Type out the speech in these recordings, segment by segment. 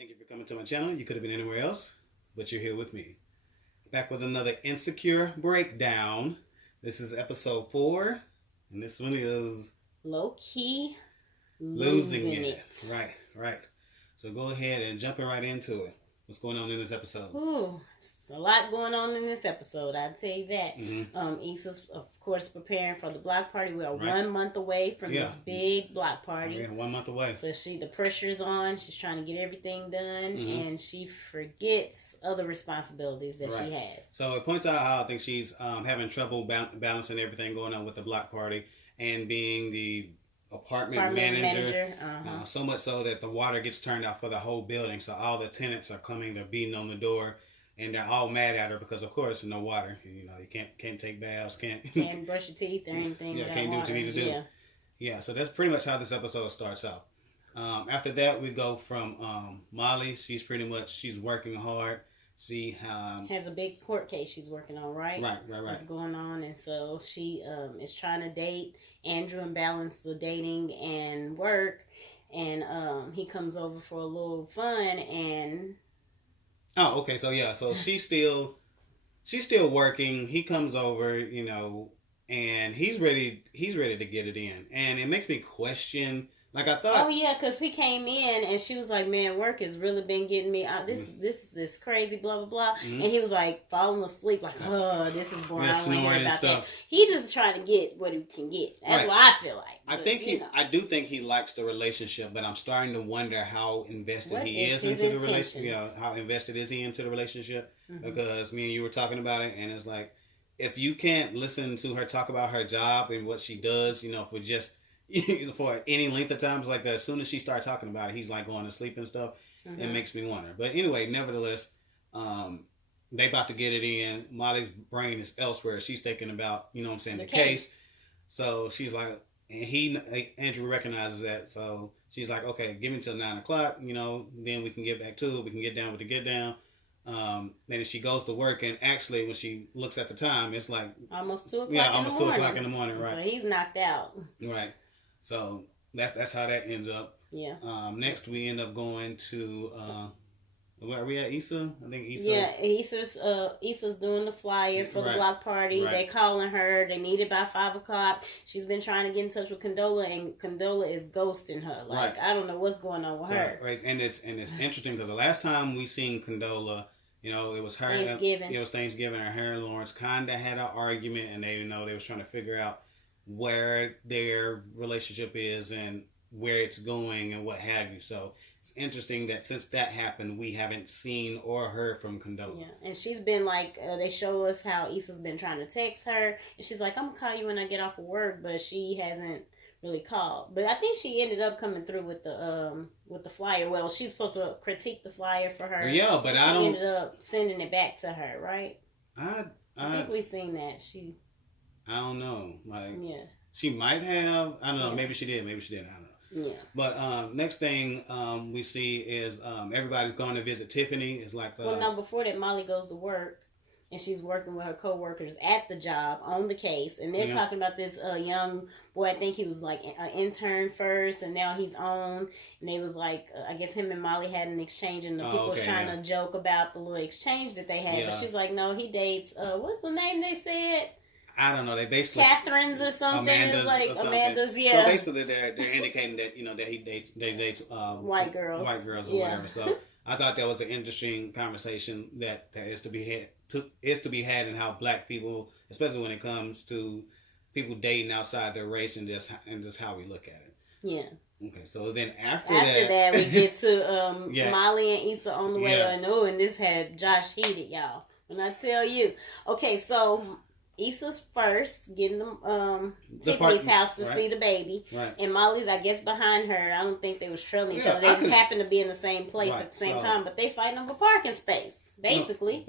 Thank you for coming to my channel. You could have been anywhere else, but you're here with me. Back with another Insecure breakdown. This is episode 4, and this one is Lowkey Losing Losin It. It. Right. So go ahead and jumping right into it. What's going on in this episode? Ooh, it's a lot going on in this episode, I'll tell you that. Issa's, of course, preparing for the block party. We are 1 month away from this big block party. Yeah, 1 month away. So the pressure's on. She's trying to get everything done, and she forgets other responsibilities that she has. So it points out how I think she's having trouble balancing everything going on with the block party and being the apartment manager. So much so that the water gets turned off for the whole building. So all the tenants are coming, they're beating on the door, and they're all mad at her because, of course, no water. You know, you can't take baths, can't brush your teeth or anything. Yeah, can't do what you need to do. Yeah, so that's pretty much how this episode starts off. After that, we go from Molly. She's working hard. She has a big court case she's working on, right? Right. What's going on, and so she is trying to date Andrew and balance the dating and work, and he comes over for a little fun, and so she's still working. He comes over, and he's ready to get it in, and it makes me question. Like I thought. Oh yeah, because he came in and she was like, "Man, work has really been getting me out. This is crazy, blah blah blah." And he was like falling asleep, like, "Oh, this is boring. I don't want to hear about that." He just trying to get what he can get. That's what I feel like. I do think he likes the relationship, but I'm starting to wonder how invested he is into the relationship. Yeah, how invested is he into the relationship? Because me and you were talking about it, and it's like, if you can't listen to her talk about her job and what she does, for just for any length of time, it's like that. As soon as she starts talking about it, he's like going to sleep and stuff. It makes me wonder. But anyway, nevertheless, they about to get it in. Molly's brain is elsewhere. She's thinking about, the case. So she's like, and Andrew recognizes that. So she's like, okay, give me till 9 o'clock. Then we can get back to it. We can get down with the get down. Then she goes to work, and actually, when she looks at the time, it's like almost 2 o'clock. Yeah, almost 2 o'clock in the morning. Right. So he's knocked out. Right. So that's how that ends up. Yeah. Next we end up going to where are we at? Issa? I think Issa. Yeah, Issa's doing the flyer for the block party. Right. They calling her. They need it by 5 o'clock. She's been trying to get in touch with Condola, and Condola is ghosting her. Like, I don't know what's going on with her. Right. And it's interesting because the last time we seen Condola, it was her. Thanksgiving. It was Thanksgiving, and her and Lawrence kind of had an argument, and they was trying to figure out where their relationship is and where it's going and what have you. So it's interesting that since that happened, we haven't seen or heard from Condola. Yeah, and she's been like, they show us how Issa's been trying to text her, and she's like, I'm gonna call you when I get off of work, but she hasn't really called. But I think she ended up coming through with the flyer. Well, she's supposed to critique the flyer for her. Yeah, but she ended up sending it back to her, right? I think we seen that. I don't know. Like, yeah. She might have. I don't know. Maybe she did. Maybe she didn't. I don't know. Yeah. But next thing we see is everybody's going to visit Tiffany. It's like before that, Molly goes to work, and she's working with her coworkers at the job on the case, and they're talking about this young boy. I think he was like an intern first, and now he's on. And they was like, I guess him and Molly had an exchange, and the people was trying to joke about the little exchange that they had. Yeah. But she's like, no, he dates. What's the name they said? I don't know. They basically Catherine's or something. Amanda's, it's like or Amanda's, yeah. So basically, they're indicating that that he dates white girls or whatever. So I thought that was an interesting conversation that is to be had in how black people, especially when it comes to people dating outside their race, and just how we look at it. Yeah. Okay, so then after that we get to Molly and Issa on the way. And this had Josh heated, y'all. When I tell you, okay, so Issa's first getting Tiffany's house to see the baby, and Molly's, I guess, behind her. I don't think they was trailing each other. They just happened to be in the same place at the same time, but they fighting over parking space, basically.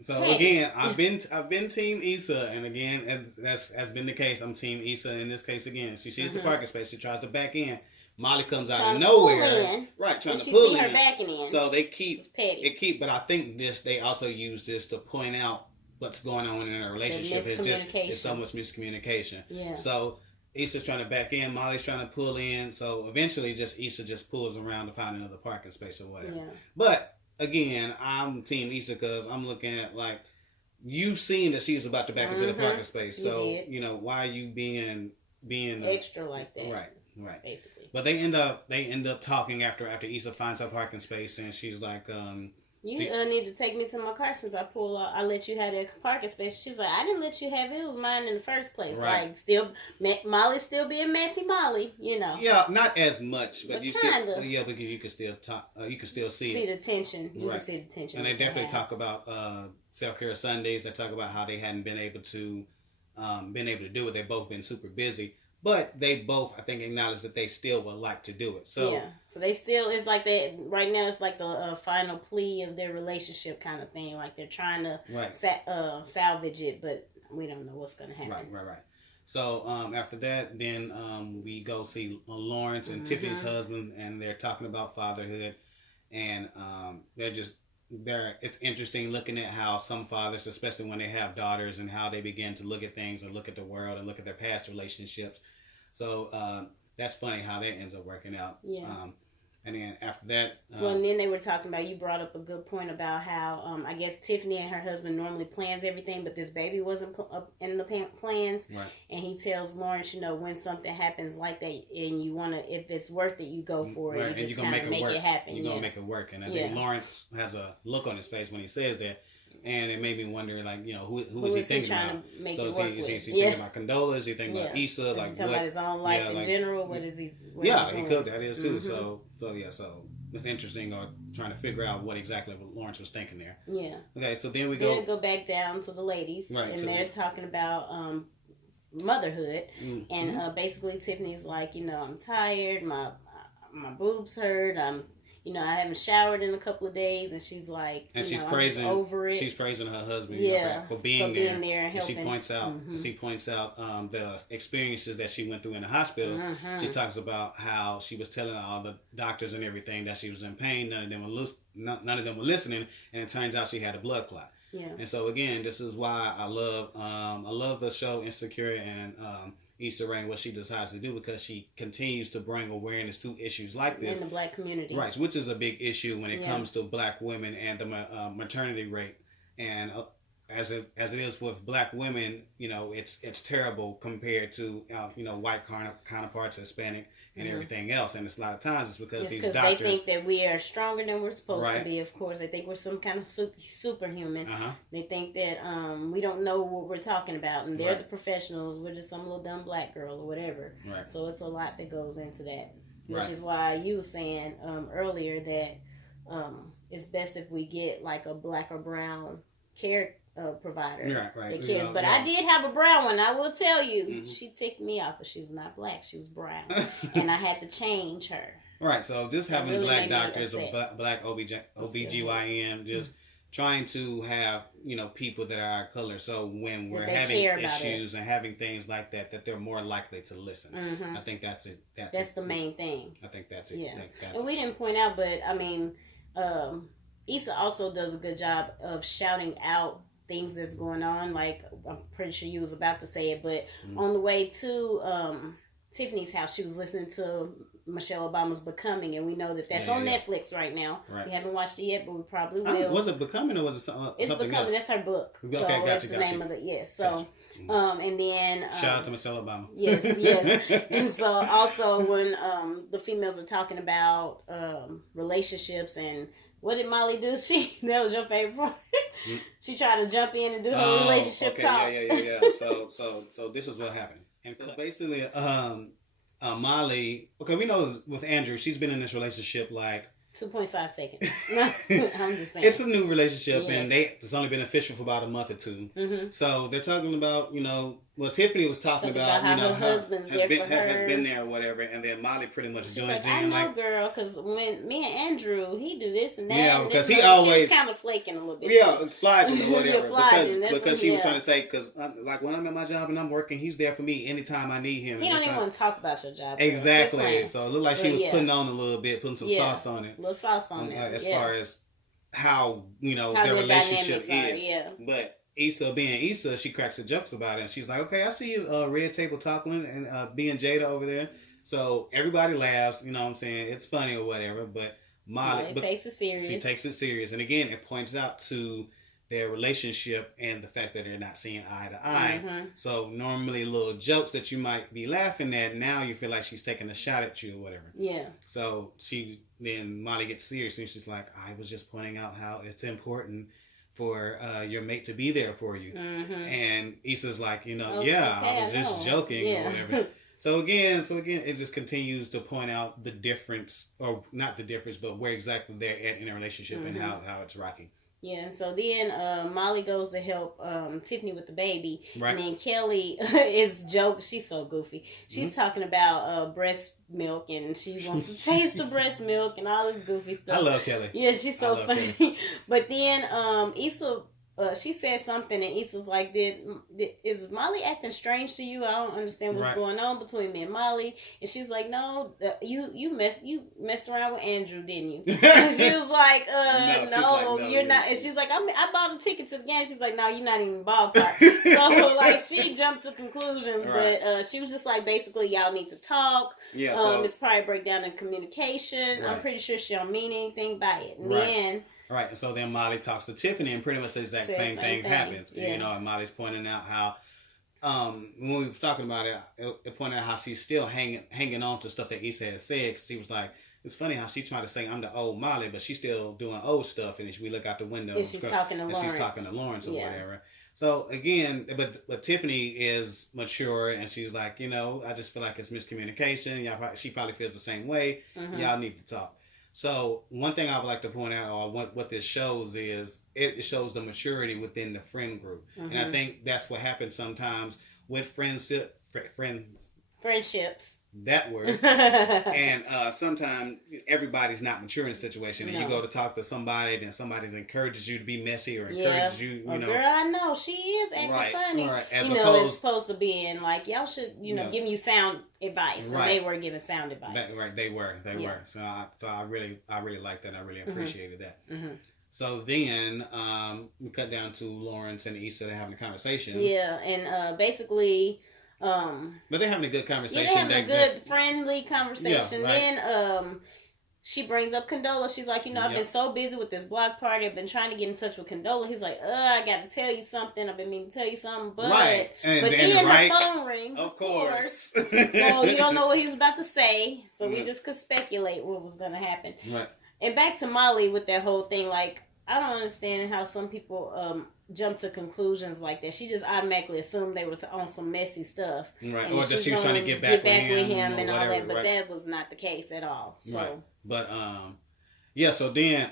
So again, I've been Team Issa, and again, that's been the case. I'm Team Issa in this case again. She sees the parking space, she tries to back in. Molly comes out of nowhere, trying to pull in. Her backing in. So they keep it. But I think they also use this to point out what's going on in a relationship. It's so much miscommunication. Yeah. So Issa's trying to back in, Molly's trying to pull in. So eventually, Issa just pulls around to find another parking space or whatever. Yeah. But again, I'm Team Issa because I'm looking at like you seen that she was about to back into the parking space. So why are you being extra like that? Right. Basically. But they end up talking after Issa finds her parking space, and she's like, You need to take me to my car since I let you have that parking space. She was like, I didn't let you have it. It was mine in the first place. Right. Like, Molly's still being messy Molly, Yeah, not as much, but you kinda. Still, yeah, because you can still talk. You can still see the tension. You can see the tension. And they definitely talk about self-care Sundays. They talk about how they hadn't been able to do it. They've both been super busy. But they both, I think, acknowledge that they still would like to do it. So so they still, it's like right now it's like the final plea of their relationship kind of thing. Like they're trying to salvage it, but we don't know what's going to happen. Right. So after that, then we go see Lawrence and Tiffany's husband, and they're talking about fatherhood. And it's interesting looking at how some fathers, especially when they have daughters, and how they begin to look at things and look at the world and look at their past relationships. So that's funny how that ends up working out. Yeah. And then after that... and then they were talking about, you brought up a good point about how, I guess Tiffany and her husband normally plans everything, but this baby wasn't up in the plans. Right. And he tells Lawrence, when something happens like that and you want to, if it's worth it, you go for it. Right. You just kind of make it happen. You're going to make it work. And I think Lawrence has a look on his face when he says that. And it made me wonder, like, who is he thinking about? So is he thinking about Condola? Is he thinking about Issa? Like, talking about his own life in general? What is he? He could. That is too. So it's interesting, or trying to figure out what exactly Lawrence was thinking there. Yeah. Okay, so then we go back down to the ladies, and they're talking about motherhood, and basically Tiffany's like, I'm tired, my boobs hurt, I haven't showered in a couple of days, and she's like, and she's praising, I'm just over it. She's praising her husband, for being there and helping. She points out, the experiences that she went through in the hospital. She talks about how she was telling all the doctors and everything that she was in pain. None of them were listening, and it turns out she had a blood clot. Yeah. And so again, this is why I love the show Insecure and Issa Rae, what she decides to do, because she continues to bring awareness to issues like this in the black community, right? Which is a big issue when it comes to black women and the maternity rate. And as it is with black women, it's terrible compared to white counterparts, Hispanic, and everything else. And it's a lot of times it's because these doctors, they think that we are stronger than we're supposed to be. Of course, they think we're some kind of superhuman. They think that we don't know what we're talking about, and they're the professionals. We're just some little dumb black girl or whatever. Right. So it's a lot that goes into that, which is why you were saying earlier that it's best if we get like a black or brown care provider that cares. But I did have a brown one. I will tell you, she ticked me off, but she was not black. She was brown, and I had to change her. Right. So just having really black doctors or black OBGYN, just trying to have people that are our color. So when we're having issues and having things like that they're more likely to listen. I think that's it. That's the main thing. I think that's it. Yeah. And we didn't point out, but I mean, Issa also does a good job of shouting out things that's going on. Like, I'm pretty sure you was about to say it, but on the way to Tiffany's house, she was listening to Michelle Obama's Becoming, and we know that's on Netflix right now. Right. We haven't watched it yet, but we probably will. Was it Becoming or was it it's something Becoming. else? That's her book. So that's the name of it. Yes. So, and then shout out to Michelle Obama. Yes. And so also when the females are talking about relationships and what did Molly do? That was your favorite part. She tried to jump in and do her relationship talk. Yeah. So this is what happened. And so basically, Molly. Okay, we know with Andrew, she's been in this relationship like 2.5 seconds. I'm just saying. It's a new relationship, and it's only been official for about a month or two. So they're talking about, Tiffany was talking about how her husband's has been there or whatever, and then Molly pretty much joins in. I know, girl, because when me and Andrew, he do this and that. Yeah, because he always kind of flaking a little bit. Yeah, it's flagging or whatever. because she was trying to say, because like when I'm at my job and I'm working, he's there for me anytime I need him. He don't even want to talk about your job. Exactly. So it looked like she was putting on a little bit, putting some sauce on it. A little sauce on it. As far as how their relationship is. Yeah. But Issa, being Issa, she cracks a jokes about it. And she's like, okay, I see you, Red Table Talking and being Jada over there. So everybody laughs, you know what I'm saying? It's funny or whatever, but Molly takes it serious. She takes it serious. And again, it points out to their relationship and the fact that they're not seeing eye to eye. Mm-hmm. So normally little jokes that you might be laughing at, now you feel like she's taking a shot at you or whatever. Yeah. So then Molly gets serious and she's like, I was just pointing out how it's important for your mate to be there for you. Mm-hmm. And Issa's like, I was just joking or whatever. So again, it just continues to point out the difference, or not the difference, but where exactly they're at in a relationship and how it's rocking. Yeah, and so then Molly goes to help Tiffany with the baby. Right. And then Kelly is she's so goofy. She's talking about breast milk, and she wants to taste the breast milk and all this goofy stuff. I love Kelly. Yeah, she's so funny. But then Issa, she said something, and Issa's like, is Molly acting strange to you? I don't understand what's going on between me and Molly. And she's like, no, you messed around with Andrew, didn't you? And she was like, no, you're not. And she's like, I bought a ticket to the game. She's like, no, you're not even ballpark. So like she jumped to conclusions, but she was just like, basically, y'all need to talk. Yeah, it's probably a breakdown in communication. I'm pretty sure she don't mean anything by it. And then. Right, so then Molly talks to Tiffany, and pretty much the exact same thing happens. Yeah. And Molly's pointing out how, when we was talking about it pointed out how she's still hanging on to stuff that Issa had said, because she was like, it's funny how she tried to say, I'm the old Molly, but she's still doing old stuff, and we look out the window, and she's talking to Lawrence or whatever. So again, but Tiffany is mature, and she's like, I just feel like it's miscommunication. She probably feels the same way. Mm-hmm. Y'all need to talk. So one thing I would like to point out, or what this shows is, it shows the maturity within the friend group. Mm-hmm. And I think that's what happens sometimes with friendships. That word. And sometimes everybody's not mature in a situation. And you go to talk to somebody, then somebody encourages you to be messy or encourages you, girl, I know, she is acting funny. Right. It's supposed to be in like, y'all should, give you sound advice. Right. And they were giving sound advice. They were. So I really like that. I really appreciated that. Mm-hmm. So then we cut down to Lawrence and Issa having a conversation. Yeah, and basically... but they're having a good conversation. Yeah, they're having a good, friendly conversation. Yeah, right. Then she brings up Condola. She's like, I've been so busy with this block party. I've been trying to get in touch with Condola. He's like, I got to tell you something. I've been meaning to tell you something. But, right. But then her phone rings. Of course. So you don't know what he was about to say. So we just could speculate what was going to happen. Right. And back to Molly with that whole thing. Like, I don't understand how some people jump to conclusions like that. She just automatically assumed they were on some messy stuff. Right. Or that she was trying to get back with him and all that. But that was not the case at all. So. Right. But, so then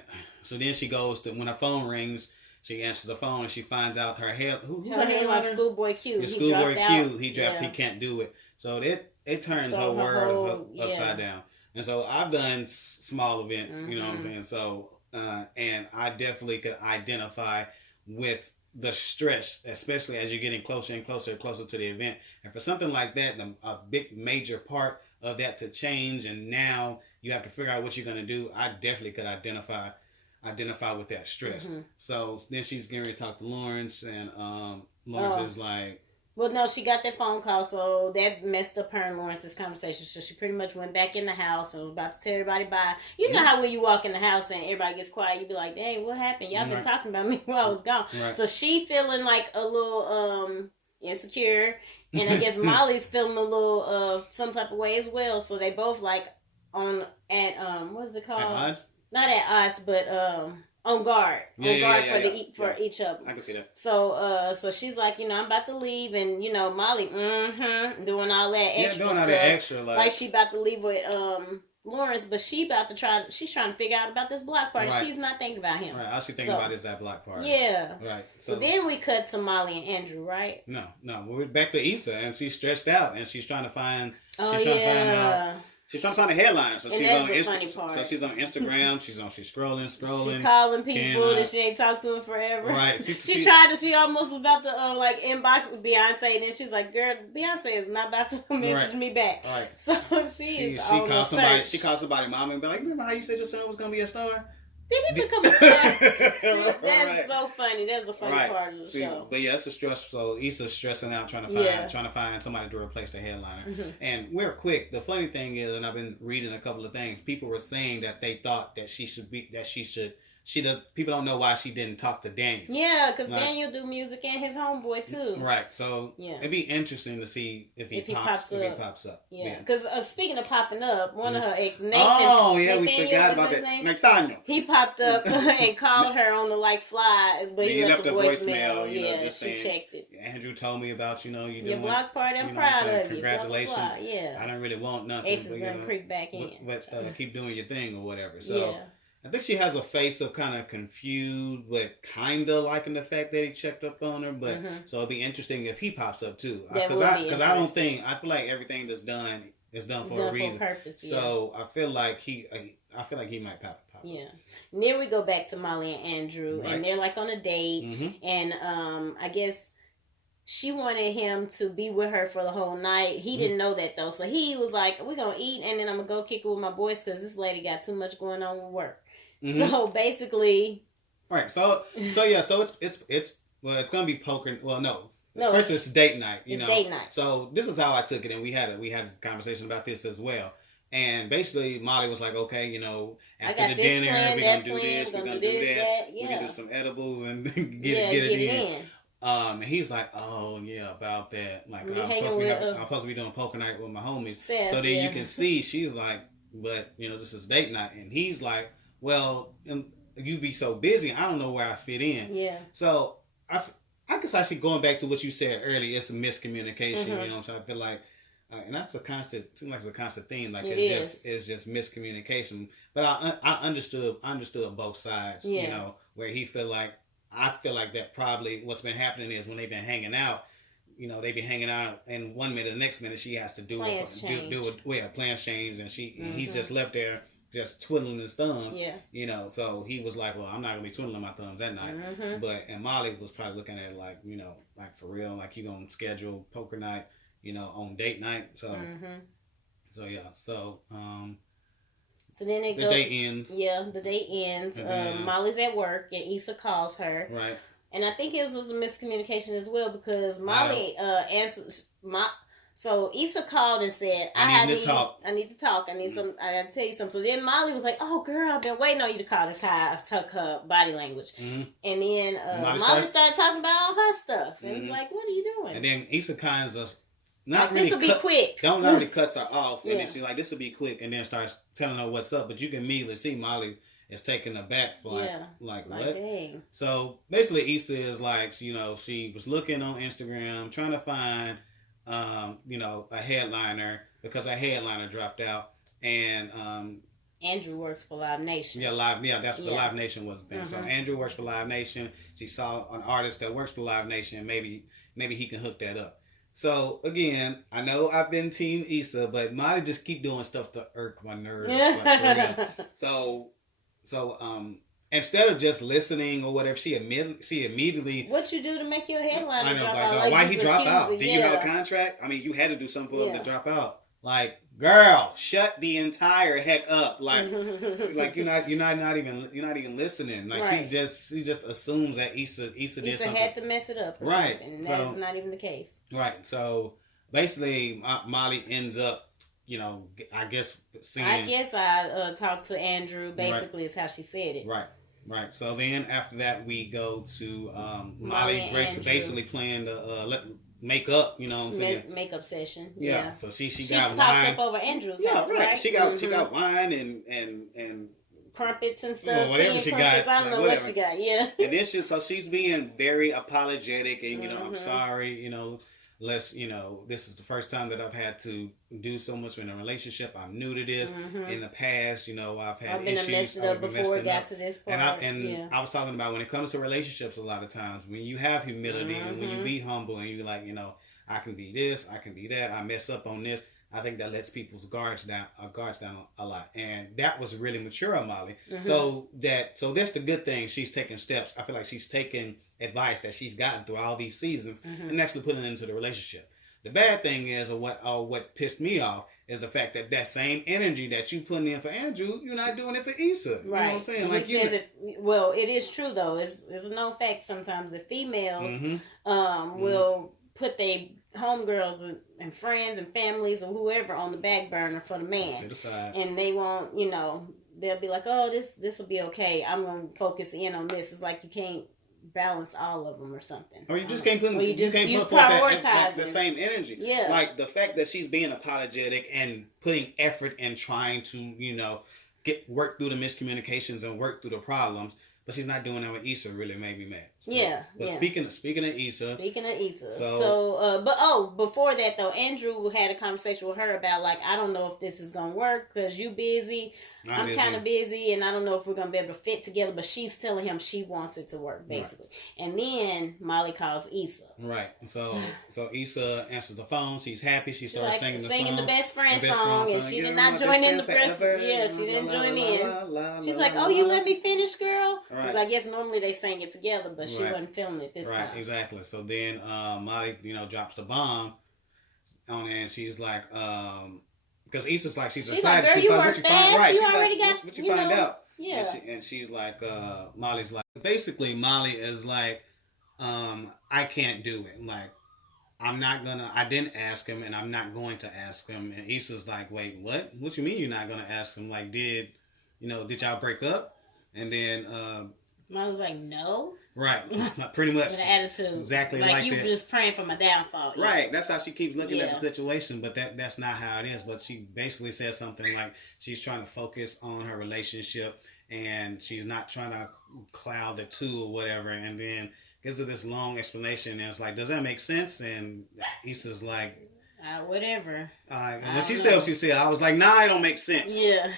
she goes to, when her phone rings, she answers the phone and she finds out her who's her headliner? Schoolboy Q. The Schoolboy Q. He drops, he can't do it. So it turns her world upside down. And so I've done small events, you know what I'm saying? So, and I definitely could identify with the stress, especially as you're getting closer and closer to the event. And for something like that, a big major part of that to change, and now you have to figure out what you're going to do, I definitely could identify with that stress. Mm-hmm. So then she's getting ready to talk to Lawrence, and Lawrence is like... Well, no, she got that phone call, so that messed up her and Lawrence's conversation. So she pretty much went back in the house and was about to tell everybody bye. You know how when you walk in the house and everybody gets quiet, you be like, dang, what happened? Y'all been talking about me while I was gone. Right. So she feeling like a little insecure, and I guess Molly's feeling a little some type of way as well. So they both like what is it called? At odds? Not at odds, but on guard for each other. I can see that. So she's like, I'm about to leave, and Molly, doing all that extra doing all stuff. that extra, like she about to leave with Lawrence, but she's trying to figure out about this block party. Right. She's not thinking about him. Right, all she thinking about is that block party. Yeah. Right. So then we cut to Molly and Andrew, right? No, we're back to Issa, and she's stressed out, and she's trying to find. She's trying to find a headline, so she's on Instagram. So she's on Instagram. She's scrolling. She calling people that she ain't talked to in forever. Right. She almost was about to inbox Beyonce, and then she's like, "Girl, Beyonce is not about to message me back." Right. So she calls somebody. She calls somebody mom and be like, "Remember how you said your son was gonna be a star?" Did he become a star? That's so funny. That's the funny part of the show. But yeah, it's a stress. So Issa's stressing out trying to find somebody to replace the headliner. Mm-hmm. And real quick, the funny thing is, and I've been reading a couple of things. People were saying that they thought that people don't know why she didn't talk to Daniel. Yeah, because Daniel do music and his homeboy too. Right. So it'd be interesting to see if he pops up. Yeah. Because speaking of popping up, one of her ex, Nathan. Oh yeah, we forgot about that. Nathaniel. He popped up and called her on the fly, but he left a voicemail. Just she saying, checked it. Andrew told me about you doing your block party. I'm proud of you. Congratulations. Blah, blah, blah. Yeah. I don't really want nothing. Exes gonna creep back in. But keep doing your thing or whatever. So. I think she has a face of kind of confused, but kind of liking the fact that he checked up on her. But so it'll be interesting if he pops up too, because I feel like everything that's done is done for a reason. Purpose, so I feel like he might pop up. Yeah. And then we go back to Molly and Andrew, and they're like on a date, and I guess she wanted him to be with her for the whole night. He didn't know that though, so he was like, "We're gonna eat, and then I'm gonna go kick it with my boys because this lady got too much going on with work." Mm-hmm. So basically, right. So it's gonna be poker. Well, no. First it's date night. It's date night. So this is how I took it, and we had a conversation about this as well. And basically, Molly was like, "Okay, after the dinner, we're gonna do this, we're gonna do that. We can do some edibles and get it in." And he's like, "Oh yeah, about that. Like I'm supposed to be doing poker night with my homies." Seth, so then you can see she's like, "But this is date night," and he's like, "Well, you be so busy, I don't know where I fit in." Yeah. So I guess I see, going back to what you said earlier, it's a miscommunication. So I feel like, and that's seems like it's a constant theme. Like it's just miscommunication. But I understood both sides. Where he I feel like that probably what's been happening is when they've been hanging out. They've been hanging out, and 1 minute, the next minute she has to do plans change, and he's just left there. Just twiddling his thumbs, so he was like, "Well, I'm not gonna be twiddling my thumbs that night." And Molly was probably looking at it like, like for real, like you gonna schedule poker night, on date night. So, so then the date ends. Yeah, the date ends. Molly's at work, and Issa calls her. Right. And I think it was a miscommunication as well because Molly answers So Issa called and said, I need to talk. I need some. I got to tell you something. So then Molly was like, "Oh, girl, I've been waiting on you to call." This how I took her body language. And then Molly started talking about all her stuff. And it's like, what are you doing? And then Issa kind of this will be quick. Don't already cuts her off. And then she's like, this will be quick. And then starts telling her what's up. But you can immediately see Molly is taken aback for like what? Dang. So basically Issa is like, she was looking on Instagram trying to find a headliner because her headliner dropped out, and Andrew works for Live Nation. That's what Live Nation was the thing. So Andrew works for Live Nation. She saw an artist that works for Live Nation. Maybe he can hook that up. So again, I know I've been Team Issa, but Molly just keep doing stuff to irk my nerves. So instead of just listening or whatever, she immediately. What you do to make your headline drop out? Like, why he drop out? Did you have a contract? I mean, you had to do something for him to drop out. Like, girl, shut the entire heck up. Like you're not even listening. Like she just assumes that Issa did something. Issa had to mess it up, right? And that is not even the case. Right. So basically, Molly ends up. I guess I talked to Andrew. Basically, is how she said it. Right. So then after that, we go to Molly basically playing the make up. You know what I'm saying? Makeup session. Yeah. So she got pops wine up over Andrew's house, right? She got wine and crumpets and stuff. Whatever she got. I don't know what she got. Yeah. And then she's being very apologetic and I'm sorry. This is the first time that I've had to do so much in a relationship. I'm new to this. In the past, I've had issues. I've been messed up before it got to this point. I was talking about when it comes to relationships, a lot of times when you have humility and when you be humble and you like, I can be this, I can be that. I mess up on this. I think that lets people's guards down a lot, and that was really mature of Molly. So that's the good thing. She's taking steps. I feel like she's taking advice that she's gotten through all these seasons and actually putting it into the relationship. The bad thing is, or what pissed me off, is the fact that that same energy that you putting in for Andrew, you're not doing it for Issa. You know what I'm saying? And like he says well, it is true though. It's a known fact sometimes the females will put their homegirls and friends and families or whoever on the back burner for the man. To the side. And they won't, they'll be like, oh, this will be okay. I'm going to focus in on this. It's like you can't balance all of them or something. Or you just can't put the same energy. Yeah. Like the fact that she's being apologetic and putting effort and trying to, work through the miscommunications and work through the problems. But she's not doing that with Issa. Really made me mad. So, but speaking of Issa. But before that though, Andrew had a conversation with her about like, I don't know if this is gonna work because you busy. I'm kind of busy, and I don't know if we're gonna be able to fit together. But she's telling him she wants it to work basically. Right. And then Molly calls Issa. Right. So Issa answers the phone. She's happy. She starts singing the best friend song, and she did not join in the press. Yeah, she didn't join in. She's like, "Oh, you let me finish, girl." Because I guess normally they sang it together, but she wasn't feeling it this time. Right, exactly. So then Molly, drops the bomb on it, and she's like, because Issa's like, she's excited. Like, she's like, what you find? Right. You she's already like, got, what you find out? Yeah. And she's like, Molly's like, basically, Molly is like, I can't do it. Like, I didn't ask him, and I'm not going to ask him. And Issa's like, wait, what? What you mean you're not going to ask him? Like, did y'all break up? And then Molly was like, no. Right, pretty much. With an attitude. Exactly like you that. Just praying for my downfall. Right, that's how she keeps looking at the situation, but that's not how it is. But she basically says something like she's trying to focus on her relationship and she's not trying to cloud the two or whatever. And then gives her this long explanation and it's like, does that make sense? And Issa's like, whatever. And when she said what she said, I was like, nah, it don't make sense. Yeah.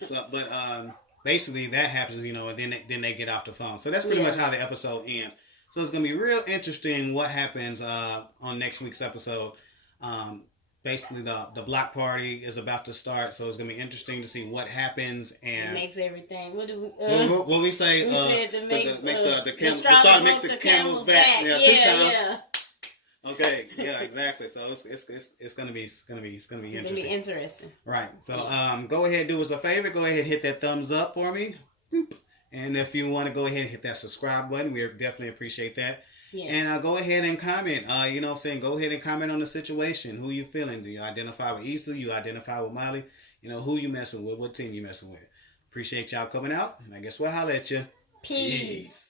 So, but basically that happens, and then they get off the phone. So that's pretty much how the episode ends. So it's gonna be real interesting what happens on next week's episode. Basically the block party is about to start, so it's gonna be interesting to see what happens and it makes everything. What do we? What we say? Makes the camel's back. Yeah, 2 times. Yeah. Okay, yeah, exactly. So it's gonna be interesting. Right. So go ahead, do us a favor. Go ahead, hit that thumbs up for me. And if you want to go ahead and hit that subscribe button, we definitely appreciate that. Yeah. And go ahead and comment. You know what I'm saying? Go ahead and comment on the situation. Who you feeling? Do you identify with Issa? You identify with Molly? Who you messing with? What team you messing with? Appreciate y'all coming out. And I guess we'll holler at you. Peace.